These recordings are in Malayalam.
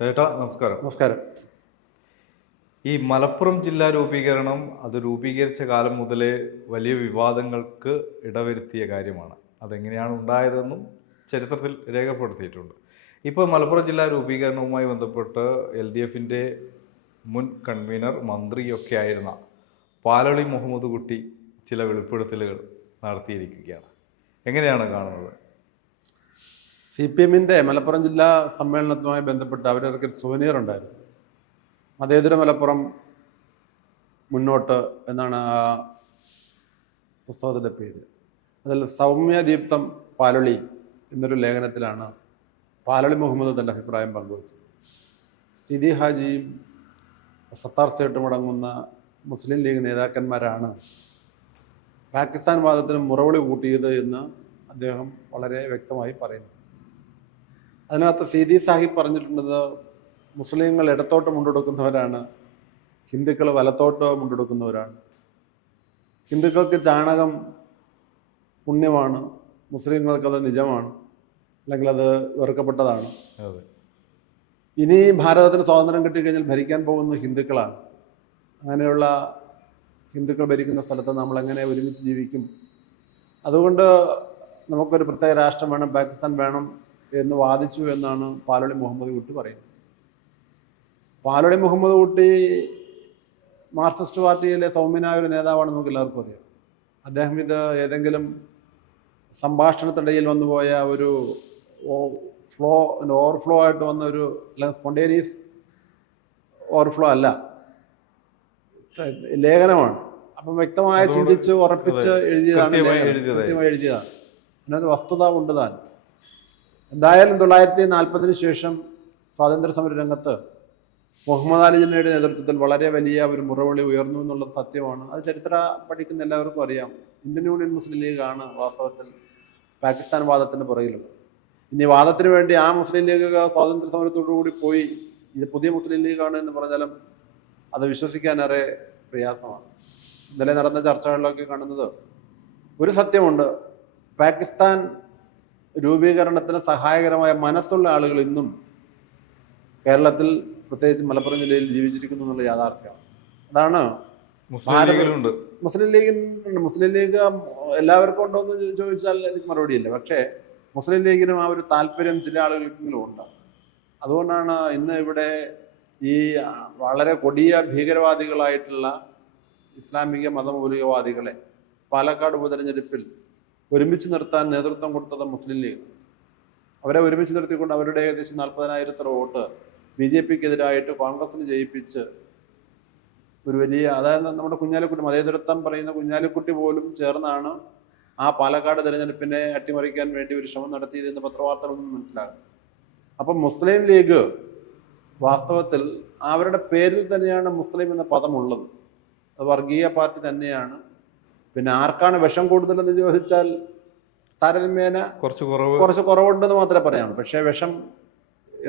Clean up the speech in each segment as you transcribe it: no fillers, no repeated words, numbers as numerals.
ചേട്ടാ നമസ്കാരം. നമസ്കാരം. ഈ മലപ്പുറം ജില്ലാ രൂപീകരണം അത് രൂപീകരിച്ച കാലം മുതലേ വലിയ വിവാദങ്ങൾക്ക് ഇടവരുത്തിയ കാര്യമാണ്. അതെങ്ങനെയാണ് ഉണ്ടായതെന്നും ചരിത്രത്തിൽ രേഖപ്പെടുത്തിയിട്ടുണ്ട്. ഇപ്പോൾ മലപ്പുറം ജില്ലാ രൂപീകരണവുമായി ബന്ധപ്പെട്ട് LDFിൻ്റെ മുൻ കൺവീനർ മന്ത്രിയൊക്കെ ആയിരുന്ന പാലളി മുഹമ്മദ് കുട്ടി ചില വെളിപ്പെടുത്തലുകൾ നടത്തിയിരിക്കുകയാണ്. എങ്ങനെയാണ് കാണുന്നത്? CPMന്റെ മലപ്പുറം ജില്ലാ സമ്മേളനവുമായി ബന്ധപ്പെട്ട് അവരൊക്കെ സുവനീർ ഉണ്ടായിരുന്നു. മതേതര മലപ്പുറം മുന്നോട്ട് എന്നാണ് ആ പുസ്തകത്തിൻ്റെ പേര്. അതിൽ സൗമ്യദീപ്തം പാലളി എന്നൊരു ലേഖനത്തിലാണ് പാലളി മുഹമ്മദ് തൻ്റെ അഭിപ്രായം പങ്കുവച്ചത്. സിദി ഹാജിയും സത്താർ സേട്ടും അടങ്ങുന്ന മുസ്ലിം ലീഗ് നേതാക്കന്മാരാണ് പാകിസ്ഥാൻ വാദത്തിന് മുറവിളി കൂട്ടിയത് എന്ന് അദ്ദേഹം വളരെ വ്യക്തമായി പറയുന്നു. അതിനകത്ത് സീതി സാഹിബ് പറഞ്ഞിട്ടുള്ളത് മുസ്ലിങ്ങൾ ഇടത്തോട്ട് മുണ്ടെടുക്കുന്നവരാണ്, ഹിന്ദുക്കൾ വലത്തോട്ട് മുണ്ടെടുക്കുന്നവരാണ്. ഹിന്ദുക്കൾക്ക് ചാണകം പുണ്യമാണ്, മുസ്ലിങ്ങൾക്കത് നിജമാണ്, അല്ലെങ്കിൽ അത് വെറുക്കപ്പെട്ടതാണ്. ഇനി ഭാരതത്തിന് സ്വാതന്ത്ര്യം കിട്ടിക്കഴിഞ്ഞാൽ ഭരിക്കാൻ പോകുന്ന ഹിന്ദുക്കളാണ്. അങ്ങനെയുള്ള ഹിന്ദുക്കൾ ഭരിക്കുന്ന സ്ഥലത്ത് നമ്മൾ എങ്ങനെ ഒരുമിച്ച് ജീവിക്കും? അതുകൊണ്ട് നമുക്കൊരു പ്രത്യേക രാഷ്ട്രം വേണം, പാകിസ്ഥാൻ വേണം എന്ന് വാദിച്ചു എന്നാണ് പാലളി മുഹമ്മദ് കുട്ടി പറയുന്നത്. പാലളി മുഹമ്മദ് കുട്ടി മാർക്സിസ്റ്റ് പാർട്ടിയിലെ സൗമ്യനായ ഒരു നേതാവാണെന്ന് നമുക്ക് എല്ലാവർക്കും അറിയാം. അദ്ദേഹം ഇത് ഏതെങ്കിലും സംഭാഷണത്തിനിടയിൽ വന്നുപോയ ഒരു ഓവർഫ്ലോ ആയിട്ട് വന്ന ഒരു അല്ലെങ്കിൽ സ്പോണ്ടേനിയസ് ഓവർഫ്ലോ അല്ല, ലേഖനമാണ്. അപ്പം വ്യക്തമായി ചിന്തിച്ച് ഉറപ്പിച്ച് എഴുതിയതാണ്, കൃത്യമായി എഴുതിയതാണ്. അതിനൊരു വസ്തുത ഉണ്ട് താൻ. എന്തായാലും 1940 ശേഷം സ്വാതന്ത്ര്യ സമര രംഗത്ത് മുഹമ്മദ് അലി ജിന്നയുടെ നേതൃത്വത്തിൽ വളരെ വലിയ ഒരു മുറവിളി ഉയർന്നു എന്നുള്ളത് സത്യമാണ്. അത് ചരിത്ര പഠിക്കുന്ന എല്ലാവർക്കും അറിയാം. ഇന്ത്യൻ യൂണിയൻ മുസ്ലിം ലീഗാണ് വാസ്തവത്തിൽ പാകിസ്ഥാൻ വാദത്തിന് പുറകിലുള്ളത്. ഇനി വാദത്തിന് വേണ്ടി ആ മുസ്ലിം ലീഗ് സ്വാതന്ത്ര്യ സമരത്തോടുകൂടി പോയി ഇത് പുതിയ മുസ്ലിം ലീഗാണ് എന്ന് പറഞ്ഞാലും അത് വിശ്വസിക്കാനേറെ പ്രയാസമാണ്. ഇന്നലെ നടന്ന ചർച്ചകളിലൊക്കെ കാണുന്നത് ഒരു സത്യമുണ്ട്. പാകിസ്ഥാൻ രൂപീകരണത്തിന് സഹായകരമായ മനസ്സുള്ള ആളുകൾ ഇന്നും കേരളത്തിൽ പ്രത്യേകിച്ച് മലപ്പുറം ജില്ലയിൽ ജീവിച്ചിരിക്കുന്നു എന്നുള്ള യാഥാർത്ഥ്യമാണ്. അതാണ് മുസ്ലിം ലീഗിനുണ്ട്. മുസ്ലിം ലീഗ് എല്ലാവർക്കും ഉണ്ടോ എന്ന് ചോദിച്ചാൽ എനിക്ക് മറുപടിയില്ല. പക്ഷേ മുസ്ലിം ലീഗിനും ആ ഒരു താല്പര്യം ചില ആളുകൾക്കെങ്കിലും ഉണ്ട്. അതുകൊണ്ടാണ് ഇന്ന് ഇവിടെ ഈ വളരെ കൊടിയ ഭീകരവാദികളായിട്ടുള്ള ഇസ്ലാമിക മതമൗലികവാദികളെ പാലക്കാട് ഉപതെരഞ്ഞെടുപ്പിൽ ഒരുമിച്ച് നിർത്താൻ നേതൃത്വം കൊടുത്തത് മുസ്ലിം ലീഗ്. അവരെ ഒരുമിച്ച് നിർത്തിക്കൊണ്ട് അവരുടെ ഏകദേശം 40,000 വോട്ട് BJPക്കെതിരായിട്ട് കോൺഗ്രസിന് ജയിപ്പിച്ച് ഒരു വലിയ, അതായത് നമ്മുടെ കുഞ്ഞാലിക്കുട്ടി, മതേതരത്വം പറയുന്ന കുഞ്ഞാലിക്കുട്ടി പോലും ചേർന്നാണ് ആ പാലക്കാട് തെരഞ്ഞെടുപ്പിനെ അട്ടിമറിക്കാൻ വേണ്ടി ഒരു ശ്രമം നടത്തിയതെന്ന് പത്രവാർത്തകളിൽ നിന്ന് മനസ്സിലാകും. അപ്പം മുസ്ലിം ലീഗ് വാസ്തവത്തിൽ അവരുടെ പേരിൽ തന്നെയാണ് മുസ്ലിം എന്ന പദമുള്ളത്. അത് വർഗീയ പാർട്ടി തന്നെയാണ്. പിന്നെ ആർക്കാണ് വിഷം കൂടുതലെന്ന് ചോദിച്ചാൽ താരതമ്യേന കുറച്ച് കുറവുണ്ടെന്ന് മാത്രമേ പറയാനുള്ളൂ. പക്ഷേ വിഷം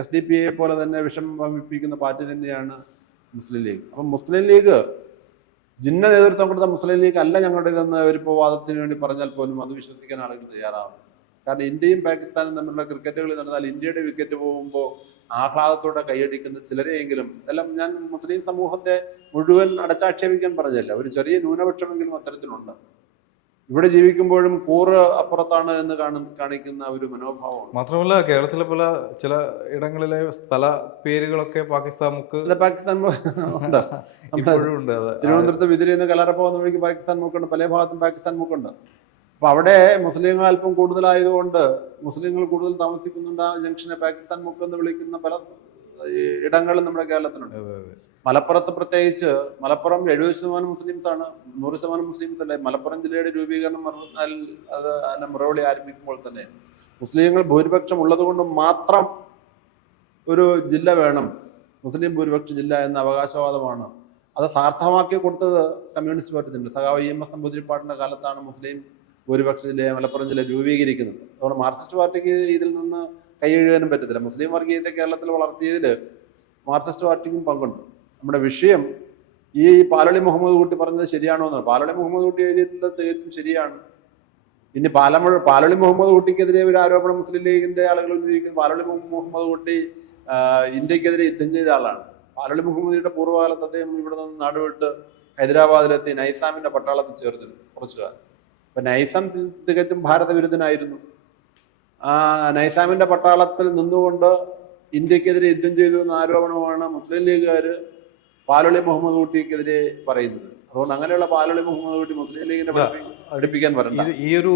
SDP പോലെ തന്നെ വിഷം വമിപ്പിക്കുന്ന പാർട്ടി തന്നെയാണ് മുസ്ലിം ലീഗ്. അപ്പം മുസ്ലിം ലീഗ് ജിന്ന നേതൃത്വം കൊടുത്ത മുസ്ലിം ലീഗ് അല്ല ഞങ്ങളുടേതെന്ന് അവരിപ്പോൾ വാദത്തിന് വേണ്ടി പറഞ്ഞാൽ പോലും അത് വിശ്വസിക്കാൻ ആളുകൾ തയ്യാറാവും. കാരണം ഇന്ത്യയും പാകിസ്ഥാനും തമ്മിലുള്ള ക്രിക്കറ്റ് കളി നടന്നാൽ ഇന്ത്യയുടെ വിക്കറ്റ് പോകുമ്പോൾ ആഹ്ലാദത്തോടെ കൈയടിക്കുന്ന ചിലരെയെങ്കിലും, എല്ലാം ഞാൻ മുസ്ലിം സമൂഹത്തെ മുഴുവൻ അടച്ചാക്ഷേപിക്കാൻ പറഞ്ഞല്ല, ഒരു ചെറിയ ന്യൂനപക്ഷമെങ്കിലും അത്തരത്തിലുണ്ട്. ഇവിടെ ജീവിക്കുമ്പോഴും കൂറ് അപ്പുറത്താണ് എന്ന് കാണിക്കുന്ന ഒരു മനോഭാവമാണ്. മാത്രമല്ല കേരളത്തിലെ പല ചില ഇടങ്ങളിലെ സ്ഥല പേരുകളൊക്കെ പാകിസ്ഥാൻ ഉണ്ട്. തിരുവനന്തപുരത്ത് വിതിരിന്ന് കലറപ്പ വന്ന വഴിക്ക് പാകിസ്ഥാൻ മുക്കുണ്ട്, പല ഭാഗത്തും പാകിസ്ഥാൻ മുക്കുണ്ട്. അപ്പൊ അവിടെ മുസ്ലിങ്ങൾ അല്പം കൂടുതലായതുകൊണ്ട് മുസ്ലിങ്ങൾ കൂടുതൽ താമസിക്കുന്നുണ്ട്. ആ ജംഗ്ഷനെ പാകിസ്ഥാൻ മുക്ക് എന്ന് വിളിക്കുന്ന പല ഇടങ്ങളും നമ്മുടെ കേരളത്തിലുണ്ട്. മലപ്പുറത്ത് പ്രത്യേകിച്ച്, മലപ്പുറം 70% മുസ്ലിംസ് ആണ്, 100% മുസ്ലിംസ് അല്ലേ. മലപ്പുറം ജില്ലയുടെ രൂപീകരണം പറഞ്ഞാൽ അത് അതിന്റെ മുറവിളി ആരംഭിക്കുമ്പോൾ തന്നെ മുസ്ലിങ്ങൾ ഭൂരിപക്ഷം ഉള്ളത് കൊണ്ട് മാത്രം ഒരു ജില്ല വേണം, മുസ്ലിം ഭൂരിപക്ഷ ജില്ല എന്ന അവകാശവാദമാണ്. അത് സാർത്ഥമാക്കി കൊടുത്തത് കമ്മ്യൂണിസ്റ്റ് പാർട്ടി തന്നെ. സഖാവ് EMS നമ്പൂതിരിപ്പാടിന്റെ കാലത്താണ് മുസ്ലിം ഭൂരിപക്ഷ ജില്ലയെ മലപ്പുറം ജില്ല രൂപീകരിക്കുന്നത്. അതുകൊണ്ട് മാർക്സിസ്റ്റ് പാർട്ടിക്ക് ഇതിൽ നിന്ന് കൈയെഴുതാനും പറ്റത്തില്ല. മുസ്ലിം വർഗീയത്തെ കേരളത്തിൽ വളർത്തിയതിൽ മാർക്സിസ്റ്റ് പാർട്ടിക്കും പങ്കുണ്ട്. നമ്മുടെ വിഷയം ഈ പാലളി മുഹമ്മദ് കുട്ടി പറഞ്ഞത് ശരിയാണോ എന്നാണ്. പാലളി മുഹമ്മദ് കുട്ടി എഴുതിയിട്ടുള്ളത് തികച്ചും ശരിയാണ്. ഇനി പാലളി മുഹമ്മദ് കുട്ടിക്കെതിരെ ഒരു ആരോപണം മുസ്ലിം ലീഗിന്റെ ആളുകൾ ഉന്നയിക്കുന്നു. പാലളി മുഹമ്മദ് കുട്ടി ഇന്ത്യക്കെതിരെ യുദ്ധം ചെയ്ത ആളാണ്. പാലോളി മുഹമ്മദിയുടെ പൂർവ്വകാലത്ത് അദ്ദേഹം ഇവിടെ നിന്ന് നാടുവിട്ട് ഹൈദരാബാദിലെത്തി നൈസാമിന്റെ പട്ടാളത്തിൽ ചേർത്തിരുന്നു കുറച്ചു കാലം. അപ്പൊ നൈസാം തികച്ചും ഭാരതവിരുദ്ധനായിരുന്നു. ആ നൈസാമിന്റെ പട്ടാളത്തിൽ നിന്നുകൊണ്ട് ഇന്ത്യക്കെതിരെ യുദ്ധം ചെയ്തു എന്ന ആരോപണമാണ് മുസ്ലിം ലീഗുകാർ പാലോളി മുഹമ്മദ് കുട്ടിക്കെതിരെ പറയുന്നത്. അതുകൊണ്ട് അങ്ങനെയുള്ള പാലോളി മുഹമ്മദ് കുട്ടി മുസ്ലിം ലീഗിനെ പഠിപ്പിക്കാൻ പറഞ്ഞു. ഈ ഒരു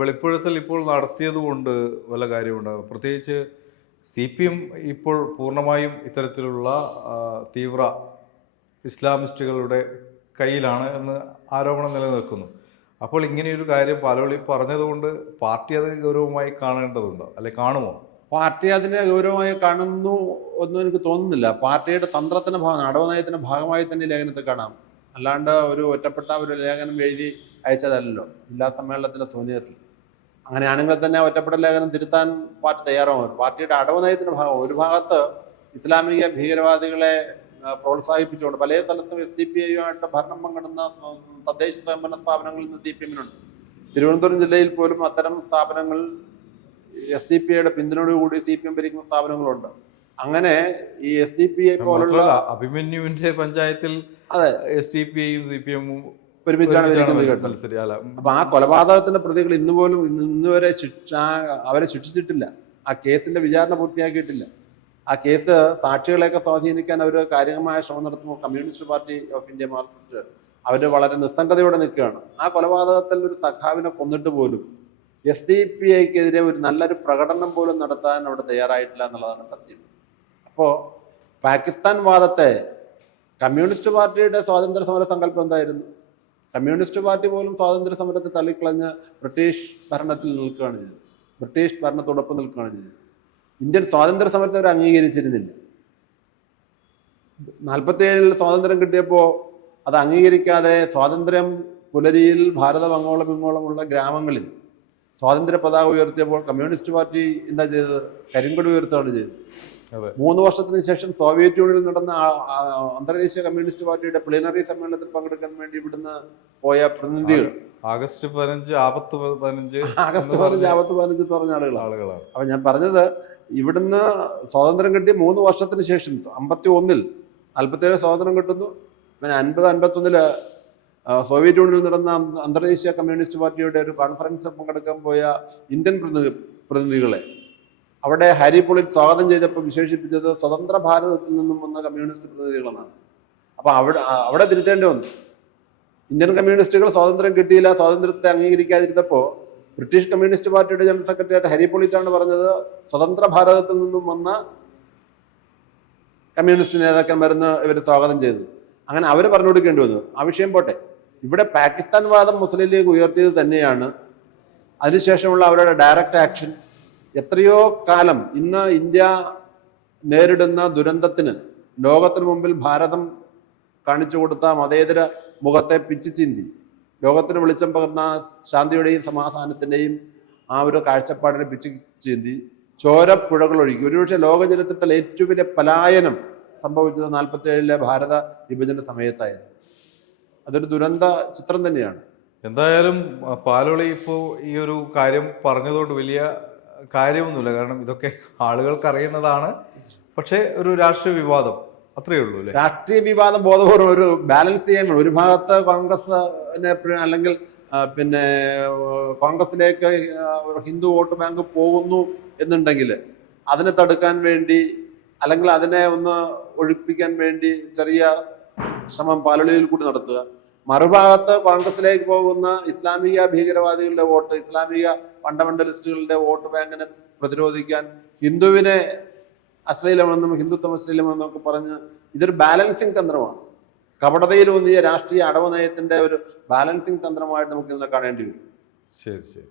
വെളിപ്പെടുത്തൽ ഇപ്പോൾ നടത്തിയത് കൊണ്ട് വല്ല കാര്യമുണ്ട്? പ്രത്യേകിച്ച് CPM ഇപ്പോൾ പൂർണ്ണമായും ഇത്തരത്തിലുള്ള തീവ്ര ഇസ്ലാമിസ്റ്റുകളുടെ കയ്യിലാണ് എന്ന് ആരോപണം നിലനിൽക്കുന്നു. അപ്പോൾ ഇങ്ങനെയൊരു കാര്യം പാലോളി പറഞ്ഞതുകൊണ്ട് പാർട്ടി അത് ഗൗരവമായി കാണേണ്ടതുണ്ടോ, അല്ലെ കാണുമോ? പാർട്ടി അതിനെ ഗൗരവമായി കാണുന്നു ഒന്നും എനിക്ക് തോന്നുന്നില്ല. പാർട്ടിയുടെ തന്ത്രത്തിന്റെ ഭാഗം, അടവുനയത്തിന്റെ ഭാഗമായി തന്നെ ലേഖനത്തെ കാണാം. അല്ലാണ്ട് ഒരു ഒറ്റപ്പെട്ട ഒരു ലേഖനം എഴുതി അയച്ചതല്ലോ ജില്ലാ സമ്മേളനത്തിന്റെ സോനിയറിൽ. അങ്ങനെയാണെങ്കിൽ തന്നെ ഒറ്റപ്പെട്ട ലേഖനം തിരുത്താൻ പാർട്ടി തയ്യാറാവും. പാർട്ടിയുടെ അടവുനയത്തിന്റെ ഭാഗം, ഒരു ഭാഗത്ത് ഇസ്ലാമിക ഭീകരവാദികളെ പ്രോത്സാഹിപ്പിച്ചുകൊണ്ട് പല സ്ഥലത്തും SDPIയുമായിട്ട് ഭരണം പങ്കിടുന്ന തദ്ദേശ സ്വയംഭരണ സ്ഥാപനങ്ങളിൽ നിന്ന് CPMനുണ്ട്. തിരുവനന്തപുരം ജില്ലയിൽ പോലും അത്തരം സ്ഥാപനങ്ങൾ SDPIയുടെ പിന്തുണയോടുകൂടി CPM ഭരിക്കുന്ന സ്ഥാപനങ്ങളുണ്ട്. അങ്ങനെ ഈ SDPI പോലുള്ള അഭിമന്യുവിന്റെ പഞ്ചായത്തിൽ അതെ SDPIയും CPMഉം ഒരുമിച്ചാണ് മത്സരം. അപ്പൊ ആ കൊലപാതകത്തിന്റെ പ്രതികൾ ഇന്നുവരെ അവരെ ശിക്ഷിച്ചിട്ടില്ല. ആ കേസിന്റെ വിചാരണ പൂർത്തിയാക്കിയിട്ടില്ല. ആ കേസ് സാക്ഷികളെയൊക്കെ സ്വാധീനിക്കാൻ അവർ കാര്യമായ ശ്രമം നടത്തുമ്പോൾ Communist Party of India Marxist അവർ വളരെ നിസ്സംഗതയോടെ നിൽക്കുകയാണ്. ആ കൊലപാതകത്തിൽ ഒരു സഖാവിനെ കൊന്നിട്ട് പോലും SDPIക്കെതിരെ ഒരു നല്ലൊരു പ്രകടനം പോലും നടത്താൻ അവിടെ തയ്യാറായിട്ടില്ല എന്നുള്ളതാണ് സത്യം. അപ്പോൾ പാകിസ്ഥാൻ വാദത്തെ കമ്മ്യൂണിസ്റ്റ് പാർട്ടിയുടെ സ്വാതന്ത്ര്യ സമര സങ്കല്പം എന്തായിരുന്നു? കമ്മ്യൂണിസ്റ്റ് പാർട്ടി പോലും സ്വാതന്ത്ര്യ സമരത്തെ തള്ളിക്കളഞ്ഞ് ബ്രിട്ടീഷ് ഭരണത്തിൽ നിൽക്കുകയാണ് ചെയ്തത്. ബ്രിട്ടീഷ് ഭരണത്തോടൊപ്പം നിൽക്കുകയാണ് ചെയ്തത്. ഇന്ത്യൻ സ്വാതന്ത്ര്യ സമരത്തെ അവർ അംഗീകരിച്ചിരുന്നില്ല. 47 സ്വാതന്ത്ര്യം കിട്ടിയപ്പോൾ അത് അംഗീകരിക്കാതെ സ്വാതന്ത്ര്യം പുലരിയിൽ ഭാരതം അങ്ങോളം ഇങ്ങോളമുള്ള ഗ്രാമങ്ങളിൽ സ്വാതന്ത്ര്യ പതാക ഉയർത്തിയപ്പോൾ കമ്മ്യൂണിസ്റ്റ് പാർട്ടി എന്താ ചെയ്തത്? കരിങ്കൊടി ഉയർത്തുകയാണ് ചെയ്തത്. 3 വർഷത്തിന് ശേഷം സോവിയറ്റ് യൂണിയനിൽ നടന്ന അന്തർദേശീയ കമ്മ്യൂണിസ്റ്റ് പാർട്ടിയുടെ പ്ലീനറി സമ്മേളനത്തിൽ പങ്കെടുക്കാൻ വേണ്ടി ഇവിടുന്ന് പോയ പ്രതിനിധികൾ ആഗസ്റ്റ് 15 ആപത്ത് 15 പറഞ്ഞ ആളുകളാണ്. അപ്പൊ ഞാൻ പറഞ്ഞത്, ഇവിടുന്ന് സ്വാതന്ത്ര്യം കിട്ടി 3 വർഷത്തിന് ശേഷം 51-ൽ 47 സ്വാതന്ത്ര്യം കിട്ടുന്നു. പിന്നെ 50-51 സോവിയറ്റ് യൂണിയനിൽ നടന്ന അന്തർദേശീയ കമ്മ്യൂണിസ്റ്റ് പാർട്ടിയുടെ ഒരു കോൺഫറൻസിൽ പങ്കെടുക്കാൻ പോയ ഇന്ത്യൻ പ്രതിനിധികളെ അവിടെ ഹാരി പോളിറ്റ് സ്വാഗതം ചെയ്തപ്പോൾ വിശേഷിപ്പിച്ചത് സ്വതന്ത്ര ഭാരതത്തിൽ നിന്നും വന്ന കമ്മ്യൂണിസ്റ്റ് പ്രതിനിധികളെന്നാണ്. അപ്പൊ അവിടെ തിരുത്തേണ്ടി വന്നു. ഇന്ത്യൻ കമ്മ്യൂണിസ്റ്റുകൾ സ്വാതന്ത്ര്യം കിട്ടിയില്ല, സ്വാതന്ത്ര്യത്തെ അംഗീകരിക്കാതിരുന്നപ്പോൾ ബ്രിട്ടീഷ് കമ്മ്യൂണിസ്റ്റ് പാർട്ടിയുടെ ജനറൽ സെക്രട്ടറിയായിട്ട് ഹാരി പോളിറ്റാണ് പറഞ്ഞത് സ്വതന്ത്ര ഭാരതത്തിൽ നിന്നും വന്ന കമ്മ്യൂണിസ്റ്റ് നേതാക്കന്മാരെന്ന് ഇവർ സ്വാഗതം ചെയ്തു. അങ്ങനെ അവർ പറഞ്ഞു കൊടുക്കേണ്ടി വന്നു. ആ വിഷയം പോട്ടെ. ഇവിടെ പാകിസ്ഥാൻ വാദം മുസ്ലിം ലീഗ് ഉയർത്തിയത് തന്നെയാണ്. അതിനുശേഷമുള്ള അവരുടെ ഡയറക്റ്റ് ആക്ഷൻ എത്രയോ കാലം ഇന്ന് ഇന്ത്യ നേരിടുന്ന ദുരന്തത്തിന് ലോകത്തിന് മുമ്പിൽ ഭാരതം കാണിച്ചു കൊടുത്ത മതേതര മുഖത്തെ പിച്ചു ചീന്തി ലോകത്തിന് വെളിച്ചം പകർന്ന ശാന്തിയുടെയും സമാധാനത്തിൻ്റെയും ആ ഒരു കാഴ്ചപ്പാടിനെ പിച്ചു ചീന്തി ചോരപ്പുഴകൾ ഒഴുകി. ഒരുപക്ഷെ ലോക ചരിത്രത്തിൽ ഏറ്റവും വലിയ പലായനം സംഭവിച്ചത് 47-ലെ ഭാരത വിഭജന സമയത്തായിരുന്നു. അതൊരു ദുരന്ത ചിത്രം തന്നെയാണ്. എന്തായാലും പാലോളി ഇപ്പോൾ ഈ ഒരു കാര്യം പറഞ്ഞതുകൊണ്ട് വലിയ കാര്യമൊന്നുമില്ല. കാരണം ഇതൊക്കെ ആളുകൾക്ക് അറിയുന്നതാണ്. പക്ഷേ ഒരു രാഷ്ട്രീയ വിവാദം അത്രയേ ഉള്ളൂ അല്ലേ? രാഷ്ട്രീയ വിവാദം ബോധപൂർവ്വം ഒരു ബാലൻസ് ചെയ്യാൻ, ഒരു ഭാഗത്ത് കോൺഗ്രസ് അല്ലെങ്കിൽ പിന്നെ കോൺഗ്രസിലേക്ക് ഹിന്ദു വോട്ട് ബാങ്ക് പോകുന്നു എന്നുണ്ടെങ്കിൽ അതിനെ തടുക്കാൻ വേണ്ടി അല്ലെങ്കിൽ അതിനെ ഒന്ന് ഒഴിപ്പിക്കാൻ വേണ്ടി ചെറിയ ശ്രമം പാലോളിയിൽ കൂടി നടത്തുക. മറുഭാഗത്ത് കോൺഗ്രസിലേക്ക് പോകുന്ന ഇസ്ലാമിക ഭീകരവാദികളുടെ വോട്ട്, ഇസ്ലാമിക ഫണ്ടമെന്റലിസ്റ്റുകളുടെ വോട്ട് ബാങ്കിനെ പ്രതിരോധിക്കാൻ ഹിന്ദുവിനെ അശ്ലീലമെന്നും ഹിന്ദുത്വം അശ്ലീലമെന്നും ഒക്കെ പറഞ്ഞ് ഇതൊരു ബാലൻസിങ് തന്ത്രമാണ്. കപടതയിലൂന്നിയ രാഷ്ട്രീയ അടവ് നയത്തിന്റെ ഒരു ബാലൻസിങ് തന്ത്രമായിട്ട് നമുക്ക് ഇതിനെ കാണേണ്ടി വരും. ശരി ശരി.